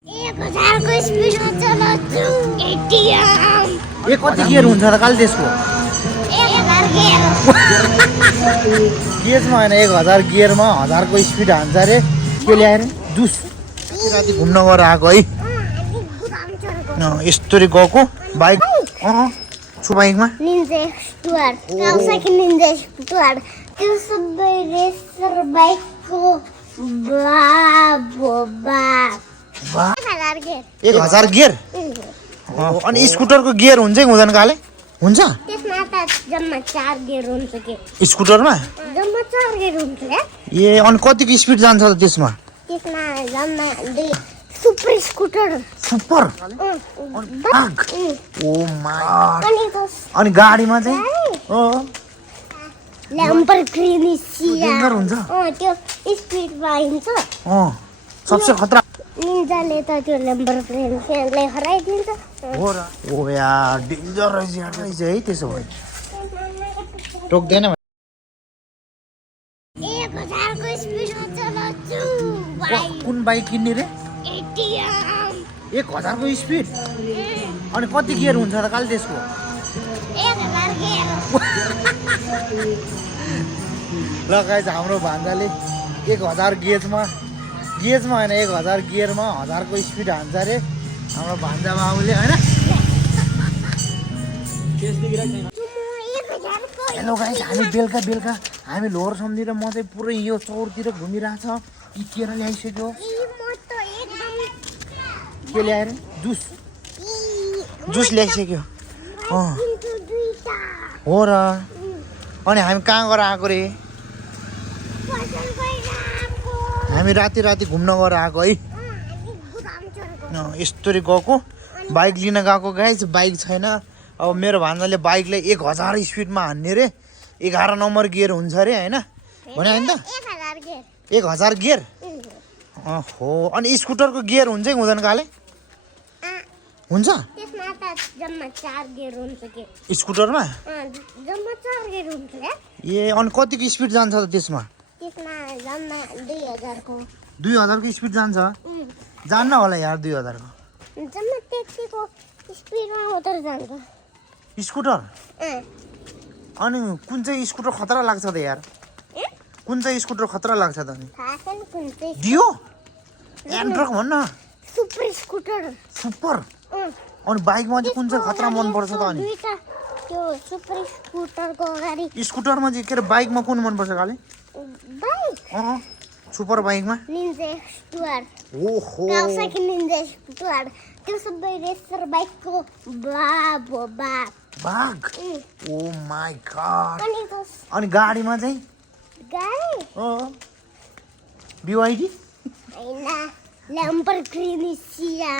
1000 को स्पिडमा चलाउँछु एटीएम। ए कति गियर हुन्छ त काल त्यसको? 1000 गियर। गेजमा होइन 1000 गियरमा 1000 को स्पिड हान्छ रे। के ल्याएर जुस राति घुम्न गएर आएको है। यस्तोरी गएको बाइक छु बाइकमा Ninja Stuart Kawasaki Ninja Stuart त्यो सबै रेसर बाइकको वाह 1000 गियर। 1000 गियर अनि स्कुटरको गियर हुन्छ कि हुँदैन काले? हुन्छ त्यसमा त जम्मा 4 गियर हुन्छ के? स्कुटरमा जम्मा 4 गियर हुन्छ के? ए अनि कतिको स्पिड जान्छ त त्यसमा? त्यसमा जम्मा 2 super scooter super bike oh my अनि अनि गाडीमा चाहिँ ल्याम्बोर्गिनी सिया डेन्जर हुन्छ त्यो स्पिड पाइन्छ। सबसे खतरा निन्जाले त त्यो ल्याम्बोर्गिनीलाई हराइदिन्छ। हो र ओ यार डेन्जर रहेछ यार रहेछ है त्यसो भए टोक्दैन 1000 को स्पिडमा चलाउँछु बाइक कुन बाइक किन्ने रे? एटीएम। 1000 को स्पिड अनि कति गियर हुन्छ त काल त्यसको? 1000 गियर। ल गाइस हाम्रो भान्जाले 1000 गेजमा होइन 1000 गियरमा 1000 को स्पिड हान्छ रे हाम्रो भान्जा बाबुले होइन। हेलो गाइस हामी बेलुका हामी लोहोर सम्झिएर म चाहिँ पुरै यो चौरतिर घुमिरहेछ कि केर ल्याइसक्यो के ल्याएर जुस ल्याइसक्यो हो र अनि हामी कहाँ गएर आएको रे? हामी राति घुम्न गएर आएको है। यस्तोरी गएको बाइक लिन गएको गाइस बाइक छैन। अब मेरो भान्जाले बाइकलाई 1000 स्पिडमा हान्ने रे 11 नम्बर गियर हुन्छ अरे होइन भने होइन त 1000 गियर हो अनि स्कुटरको गियर हुन्छ कि हुँदैन काले? हुन्छ त्यसमा त जम्मा 4 गियर हुन्छ के? स्कुटरमा जम्मा 4 गियर हुन्छ के? ए अनि कतिको स्पिड जान्छ त त्यसमा? त्यसमा जम्मा 2000 को 2000 को स्पिड जान्छ जान्न होला यार 2000 को जम्मा ट्याक्सीको स्पिडमा उतर जान्छ स्कुटर अनि कुन चाहिँ स्कुटर खतरा लाग्छ त यार? कुन चाहिँ स्कुटर खतरा लाग्छ त अनि? थाहा छैन कुन चाहिँ डियो एन्ट्रक भन्न सुपर स्कुटर सुपर अनि बाइकमा चाहिँ कुन चाहिँ खतरा मन पर्छ त अनि? दुईटा त्यो सुपर स्कुटरको अगाडि स्कुटरमा चाहिँ के अरे बाइकमा कुन मन पर्छ काले? बाइक सुपर बाइकमा निन्जा स्टुअर ओहो कावासाकी निन्जा स्टुअर त्यो सबै रेसर बाइकको बाग ओ माय गॉड अनि अनि गाडीमा चाहिँ गाडी BYD हैन ल्याम्बोर्गिनी सिया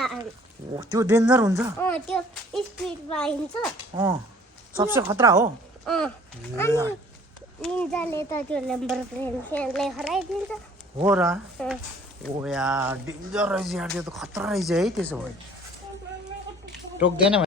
त्यो डेन्जर हुन्छ त्यो स्पिड पाइन्छ। सबसे खतरा हो अनि निन्जाले त त्यो ल्याम्बोर्गिनीलाई हराइदिन्छ। हो र ओ यार डेन्जर रहेछ यार त्यो त खतरा रहेछ है त्यसो भए टोक्दैन